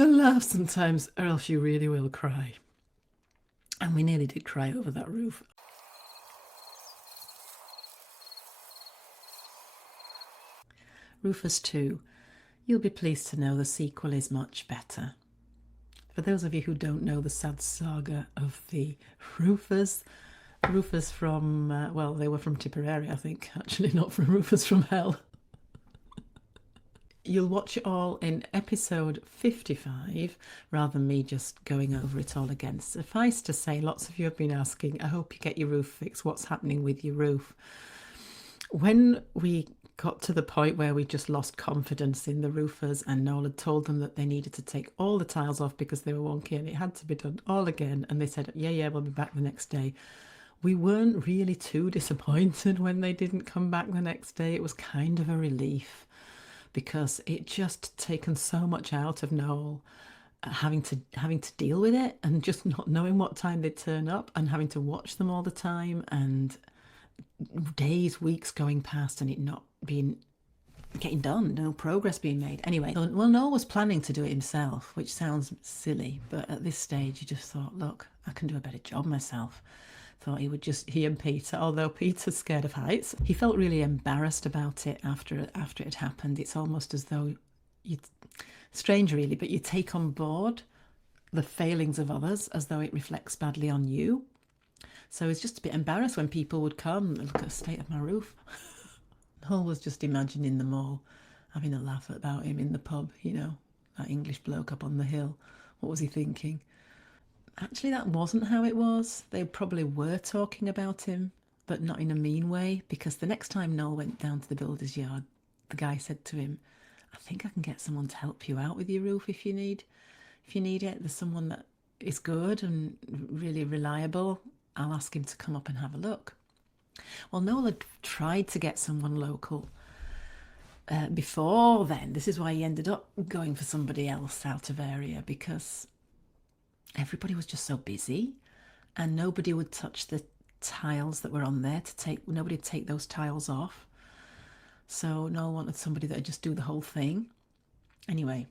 gotta laugh sometimes, or else you really will cry. And we nearly did cry over that roof. Roofers 2. You'll be pleased to know the sequel is much better. For those of you who don't know the sad saga of the roofers from, well, they were from Tipperary, I think, actually, not from Roofers from Hell. You'll watch it all in episode 55, rather than me just going over it all again. Suffice to say, lots of you have been asking, I hope you get your roof fixed. What's happening with your roof? When we got to the point where we just lost confidence in the roofers, and Noel had told them that they needed to take all the tiles off because they were wonky and it had to be done all again, and they said, yeah, we'll be back the next day. We weren't really too disappointed when they didn't come back the next day. It was kind of a relief because it just taken so much out of Noel, having to deal with it and just not knowing what time they'd turn up and having to watch them all the time, and days, weeks going past and it not being getting done, no progress being made. Anyway, well, Noel was planning to do it himself, which sounds silly, but at this stage he just thought, look, I can do a better job myself. Thought he and Peter, although Peter's scared of heights, he felt really embarrassed about it after it had happened. It's almost as though strange really, but you take on board the failings of others as though it reflects badly on you. So he's just a bit embarrassed when people would come and look at the state of my roof. Noel was just imagining them all having a laugh about him in the pub, that English bloke up on the hill. What was he thinking? Actually, that wasn't how it was. They probably were talking about him, but not in a mean way, because the next time Noel went down to the builder's yard, the guy said to him, I think I can get someone to help you out with your roof if you need it. There's someone that is good and really reliable. I'll ask him to come up and have a look. Well, Noel had tried to get someone local before then. This is why he ended up going for somebody else out of area, because everybody was just so busy and nobody would touch the tiles that were on there nobody would take those tiles off. So Noel wanted somebody that would just do the whole thing. Anyway,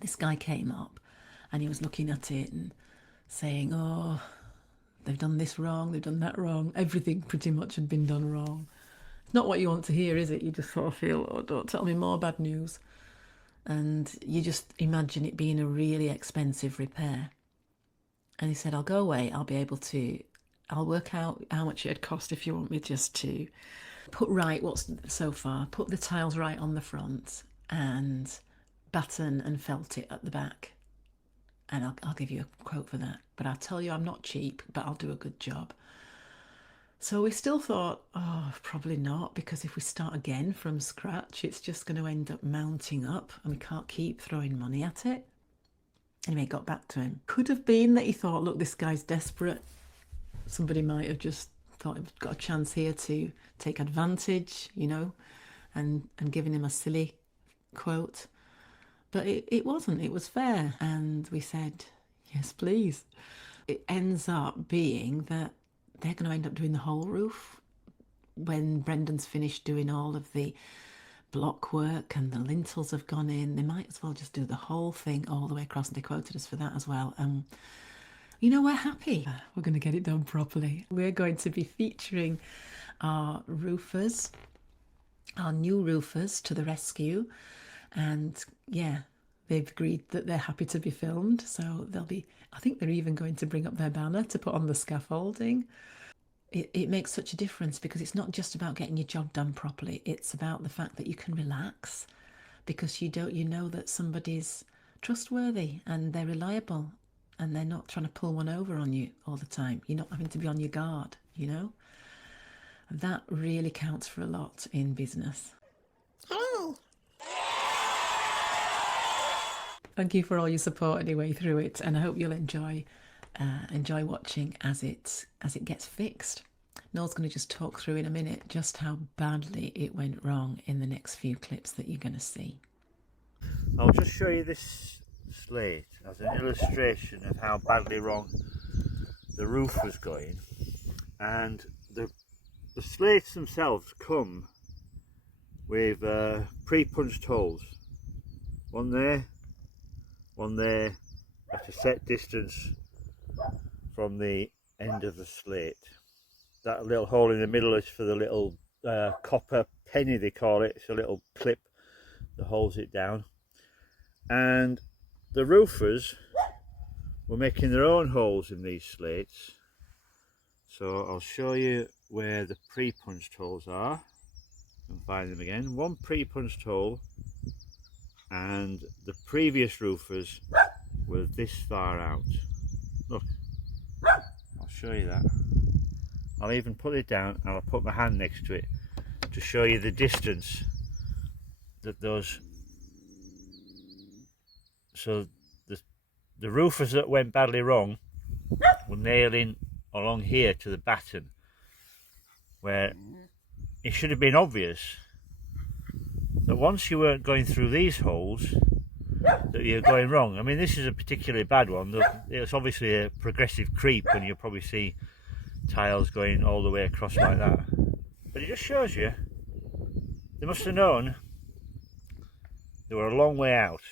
this guy came up and he was looking at it and saying, oh, they've done this wrong, they've done that wrong. Everything pretty much had been done wrong. It's not what you want to hear, is it? You just sort of feel, oh, don't tell me more bad news. And you just imagine it being a really expensive repair. And he said, I'll go away, I'll work out how much it'd cost if you want me just to put the tiles right on the front and batten and felt it at the back. And I'll give you a quote for that. But I'll tell you I'm not cheap, but I'll do a good job. So we still thought, oh, probably not, because if we start again from scratch, it's just going to end up mounting up and we can't keep throwing money at it. Anyway, got back to him. Could have been that he thought, look, this guy's desperate. Somebody might have just thought he'd got a chance here to take advantage, and giving him a silly quote. But it wasn't. It was fair. And we said, yes, please. It ends up being that they're going to end up doing the whole roof when Brendan's finished doing all of the block work and the lintels have gone in. They might as well just do the whole thing all the way across, and they quoted us for that as well. We're happy. We're going to get it done properly. We're going to be featuring our new roofers to the rescue. And yeah, they've agreed that they're happy to be filmed. So I think they're even going to bring up their banner to put on the scaffolding. It makes such a difference because it's not just about getting your job done properly. It's about the fact that you can relax because you know that somebody's trustworthy and they're reliable and they're not trying to pull one over on you all the time. You're not having to be on your guard, That really counts for a lot in business. Hooray! Thank you for all your support anyway through it, and I hope you'll enjoy watching as it gets fixed. Noel's going to just talk through in a minute just how badly it went wrong in the next few clips that you're going to see. I'll just show you this slate as an illustration of how badly wrong the roof was going, and the slates themselves come with pre-punched holes, one there, one there at a set distance from the end of the slate. That little hole in the middle is for the little copper penny, they call it. It's a little clip that holds it down. And the roofers were making their own holes in these slates. So I'll show you where the pre-punched holes are and find them again. One pre-punched hole, and the previous roofers were this far out. Look, I'll show you that. I'll even put it down and I'll put my hand next to it to show you the distance that those. So the roofers that went badly wrong were nailing along here to the batten, where it should have been obvious that once you weren't going through these holes that you're going wrong. I mean, this is a particularly bad one. It's obviously a progressive creep, and you'll probably see tiles going all the way across like that. But it just shows you they must have known they were a long way out.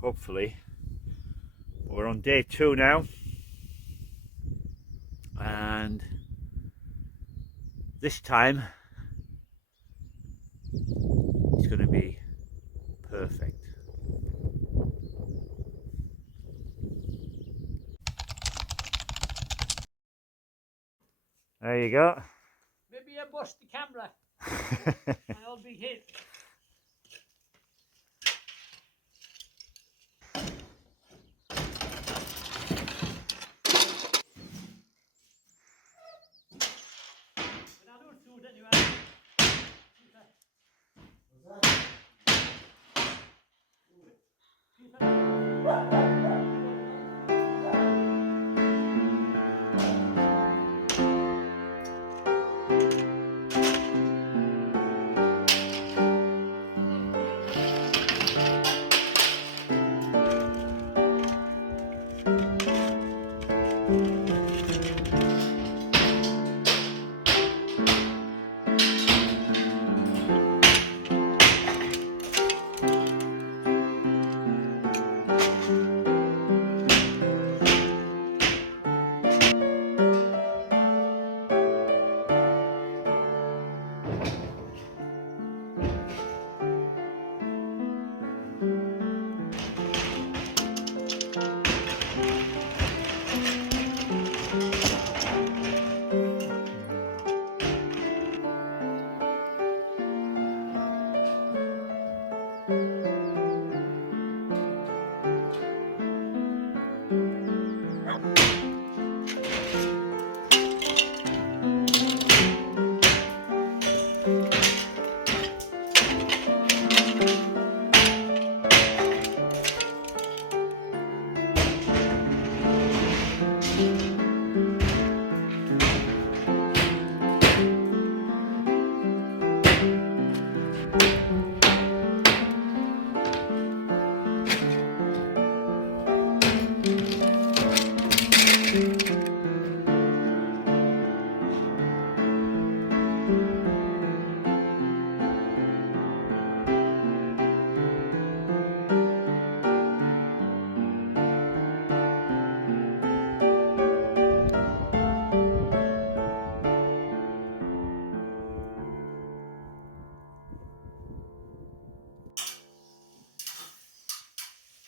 Hopefully. We're on day 2 now, and this time it's going to be perfect. There you go. Maybe I bust the camera. I'll be hit. But I don't do it anyway.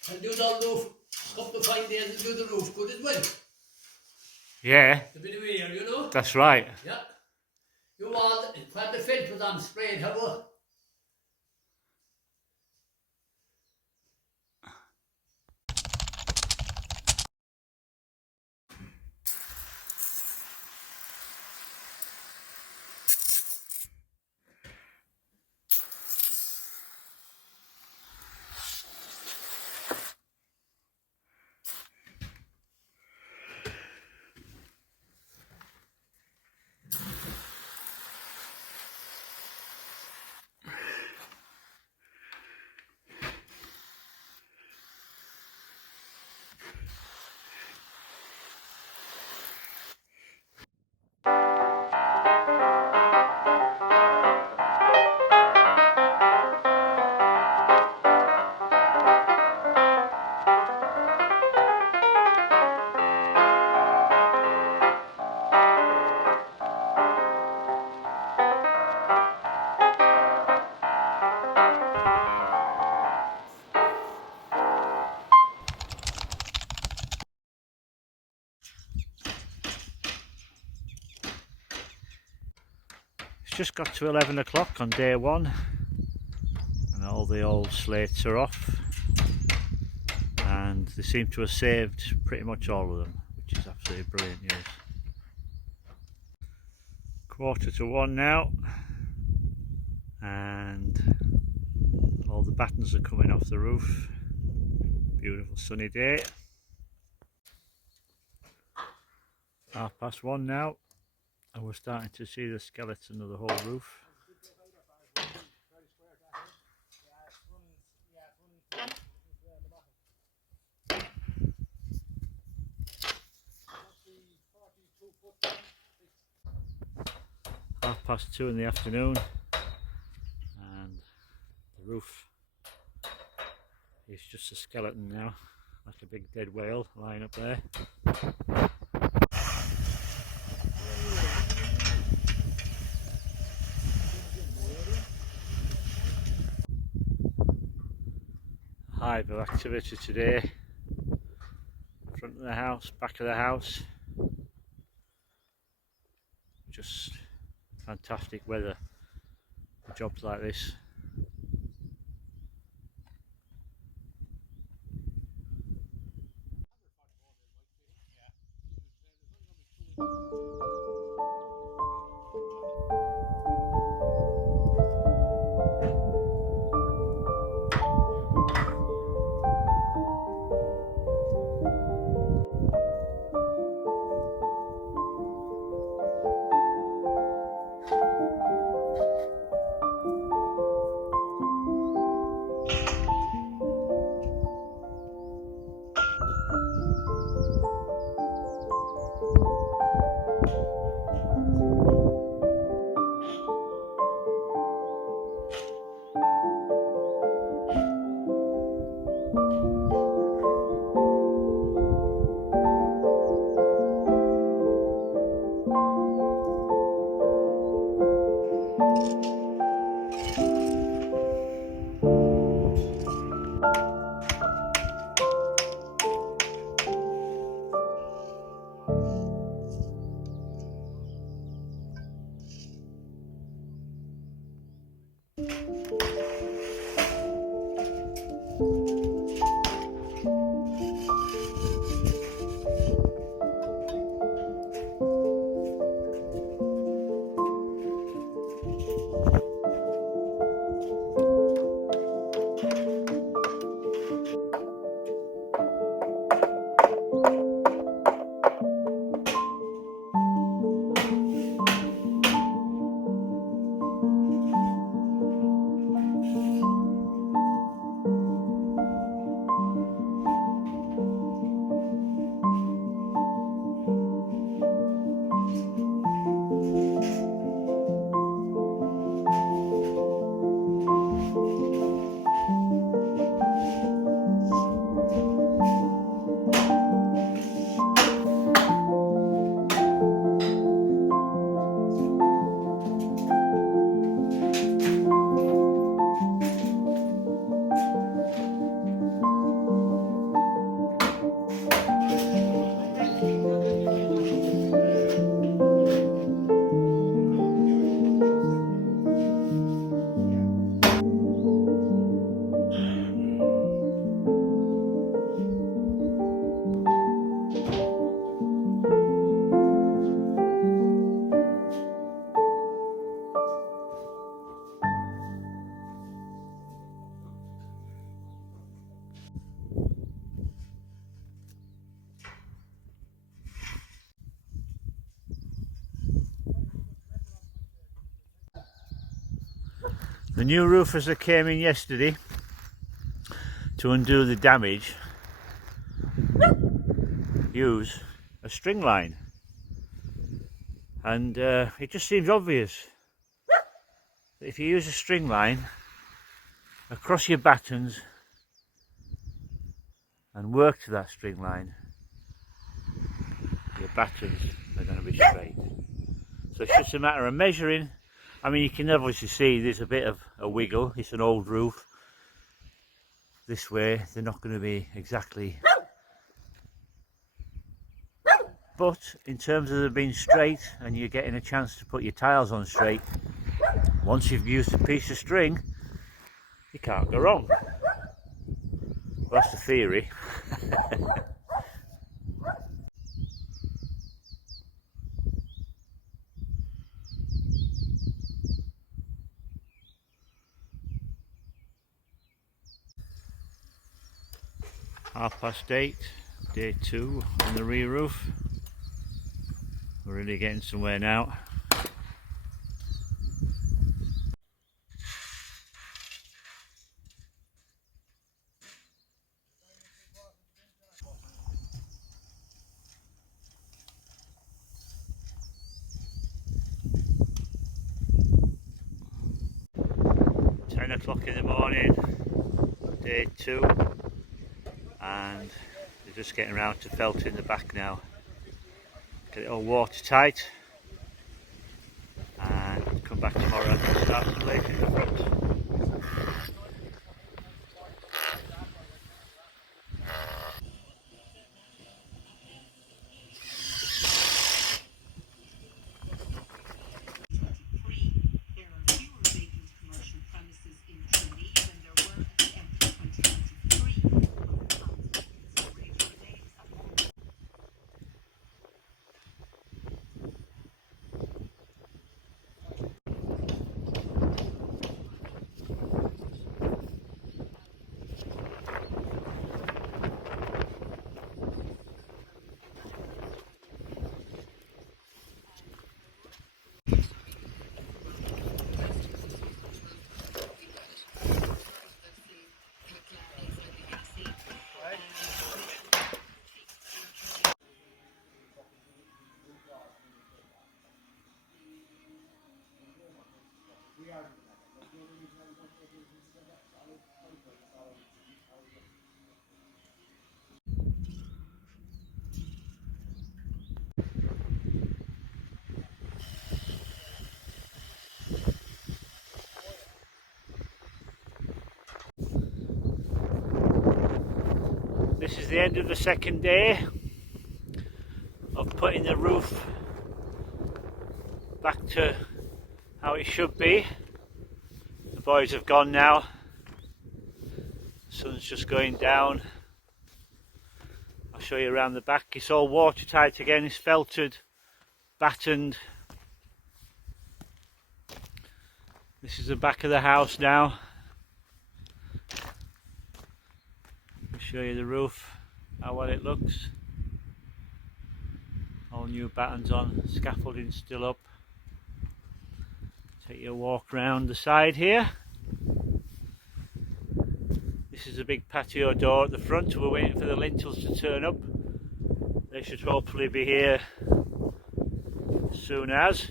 And do the roof, couple of fine days and do the roof good as well. Yeah, It's a bit of air, you know. that's right. Yeah. You all, when the fence was on sprayed, how just got to 11 o'clock on day one and all the old slates are off, and they seem to have saved pretty much all of them, which is absolutely brilliant news. 1:45 now, and all the battens are coming off the roof. Beautiful sunny day. 1:30 now, and we're starting to see the skeleton of the whole roof. Half past 2 in the afternoon, and the roof is just a skeleton now, like a big dead whale lying up there. Hive of activity today. Front of the house, back of the house. Just fantastic weather for jobs like this. The new roofers that came in yesterday to undo the damage use a string line, and it just seems obvious that if you use a string line across your battens and work to that string line, your battens are going to be straight. So it's just a matter of measuring. I mean, you can obviously see there's a bit of a wiggle. It's an old roof. This way they're not going to be exactly, but in terms of them being straight and you're getting a chance to put your tiles on straight, once you've used a piece of string, you can't go wrong. Well, that's the theory. (8:30), day 2 on the rear roof. We're really getting somewhere now. O'clock in the morning, day 2, and they're just getting around to felting the back now. Get it all watertight and come back tomorrow and start plating the front. This is the end of the second day of putting the roof back to how it should be. The boys have gone now. The sun's just going down. I'll show you around the back. It's all watertight again, it's felted, battened. This is the back of the house now. I'll show you the roof, how well it looks. All new battens on, scaffolding still up. Take you a walk round the side here. This is a big patio door at the front. We're waiting for the lintels to turn up. They should hopefully be here as soon as.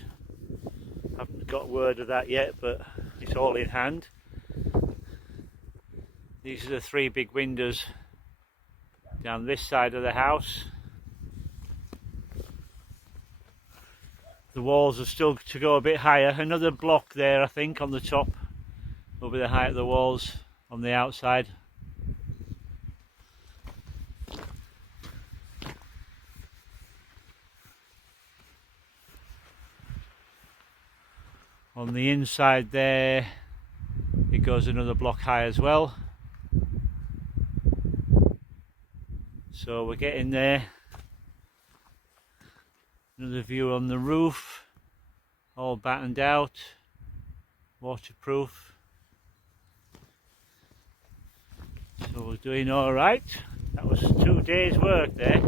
Haven't got word of that yet, but it's all in hand. These are the 3 big windows down this side of the house. The walls are still to go a bit higher. Another block there, I think, on the top will be the height of the walls on the outside. On the inside there, it goes another block high as well. So we're getting there. Another view on the roof, all battened out, waterproof. So we're doing all right. That was 2 days work there,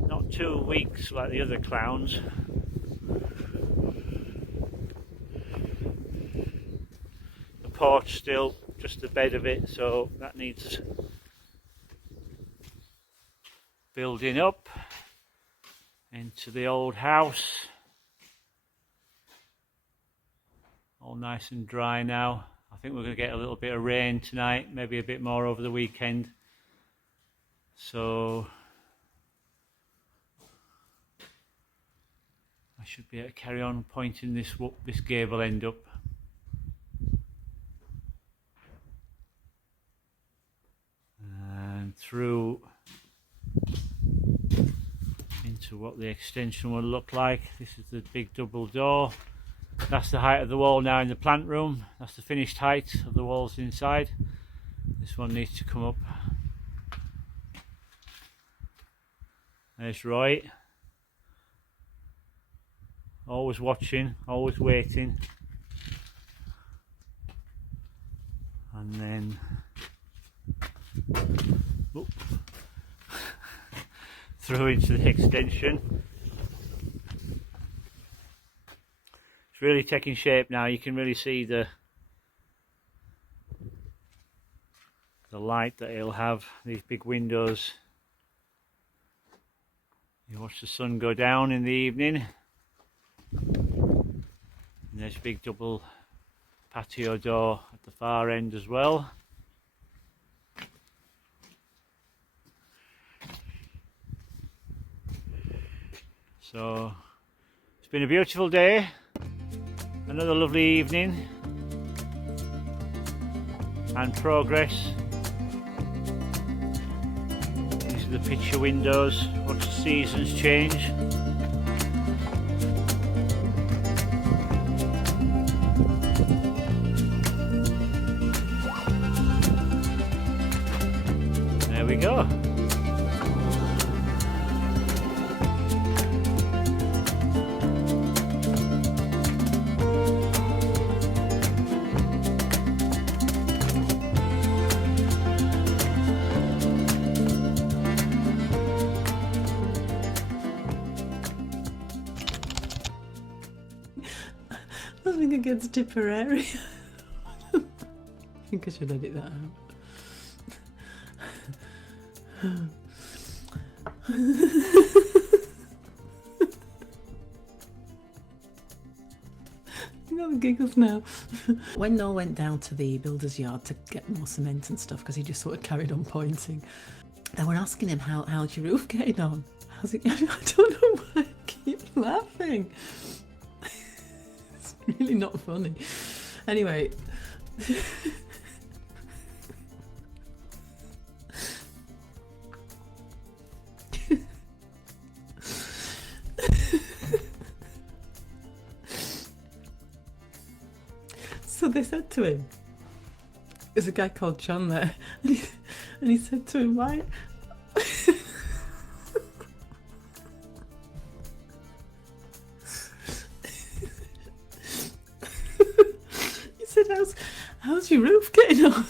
not 2 weeks like the other clowns. The porch still, just the bed of it, so that needs building up into the old house. All nice and dry now. I think we're going to get a little bit of rain tonight, maybe a bit more over the weekend. So I should be able to carry on pointing this gable end up. And through into what the extension will look like. This is the big double door. That's the height of the wall now in the plant room. That's the finished height of the walls inside. This one needs to come up. There's Roy. Always watching, always waiting. And then through into the extension. It's really taking shape now. You can really see the light that it'll have, these big windows. You watch the sun go down in the evening. And there's a big double patio door at the far end as well. So it's been a beautiful day, another lovely evening, and progress. These are the picture windows. Watch the seasons change. There we go. Nothing against Tipperary. I think I should edit that out. You got the giggles now. When Noel went down to the builder's yard to get more cement and stuff, because he just sort of carried on pointing, they were asking him, how's your roof getting on? How's it? I don't know why I keep laughing. It's really not funny. Anyway. So they said to him, there's a guy called John there, and he said to him, why? He said, how's your roof getting on?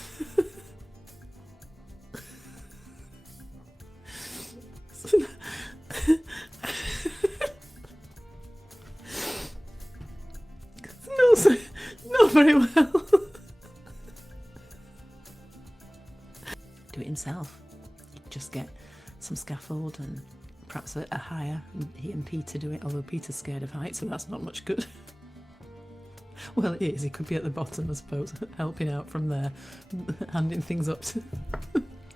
Not very well. Do it himself. He'd just get some scaffold and perhaps a hire, and he and Peter do it, although Peter's scared of heights, so that's not much good. Well, it is. He could be at the bottom, I suppose, helping out from there, handing things up to...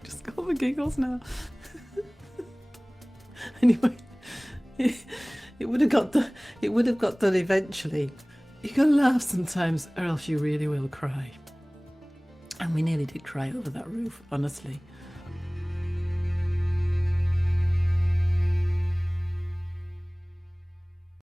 Just got all the giggles now. Anyway, it would have got done eventually. You gotta laugh sometimes, or else you really will cry. And we nearly did cry over that roof, honestly.